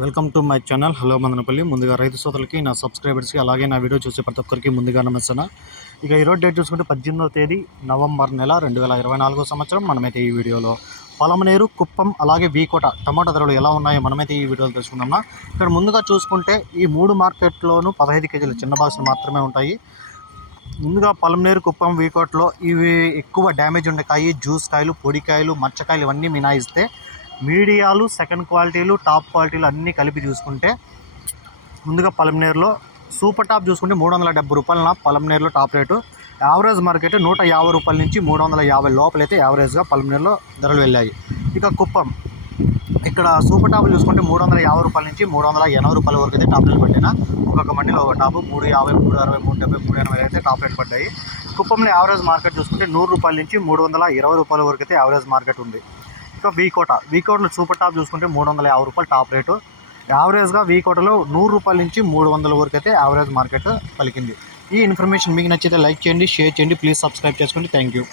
Welcome to my channel. Hello Madanapalle. ముందుగా రైతు సోదరులకి నా సబ్స్క్రైబర్స్కి అలాగే నా వీడియో చూసే ప్రతి ఒక్కరికి ముందుగా నమస్తాను ఇక ఈరోజు డేట్ చూసుకుంటే పద్దెనిమిదవ తేదీ నవంబర్ నెల రెండు వేల ఇరవై నాలుగో సంవత్సరం. మనమైతే ఈ వీడియోలో పొలమనేరు కుప్పం అలాగే వీకోట టమాటా ధరలు ఎలా ఉన్నాయో మనమైతే ఈ వీడియోలో తెలుసుకుందాం ఇక్కడ ముందుగా చూసుకుంటే ఈ మూడు మార్కెట్లోనూ పదహైదు కేజీల చిన్న బాక్సులు మాత్రమే ఉంటాయి. ముందుగా పొలంనేరు కుప్పం వీకోట్లో ఇవి ఎక్కువ డ్యామేజ్ ఉండే కాయి జ్యూస్ కాయలు పొడికాయలు మచ్చకాయలు ఇవన్నీ మినాయిస్తే మీడియాలు సెకండ్ క్వాలిటీలు టాప్ క్వాలిటీలు అన్నీ కలిపి చూసుకుంటే ముందుగా పలంనేరులో సూపర్ టాప్ చూసుకుంటే మూడు వందల డెబ్బై రూపాయల పలంనేరులో టాప్ రేటు యావరేజ్ మార్కెట్ నూట యాభై రూపాయల నుంచి మూడు వందల యాభై లోపలైతే యావరేజ్గా పలంనేరులో ధరలు వెళ్ళాయి. ఇక కుప్పం. ఇక్కడ సూపర్ టాపులు చూసుకుంటే మూడు వందల యాభై రూపాయల నుంచి మూడు వందల ఎనభై రూపాయల వరకు అయితే టాప్ రేట్ పట్టిన ఒక్కొక్క మండిలో ఒక టాపు మూడు యాభై మూడు అరవై మూడు డెబ్బై మూడు ఎనభై అయితే టాప్ రేట్ పడ్డాయి. కుప్పంలో యావరేజ్ మార్కెట్ చూసుకుంటే నూరు రూపాయల నుంచి మూడు వందల ఇరవై రూపాయల వరకు అయితే యావరేజ్ మార్కెట్ ఉంది. ఇక వీకోట వీకోటలో సూపర్ టాప్ చూసుకుంటే మూడు వందల యాభై రూపాయలు టాప్ రేటు. యావరేజ్గా వీకోటలో నూరు రూపాయల నుంచి మూడు వందల వరకు అయితే యావరేజ్ మార్కెట్ పలికింది. ఈ ఇన్ఫర్మేషన్ మీకు నచ్చితే లైక్ చేయండి షేర్ చేయండి ప్లీజ్ సబ్స్క్రైబ్ చేసుకోండి. Thank you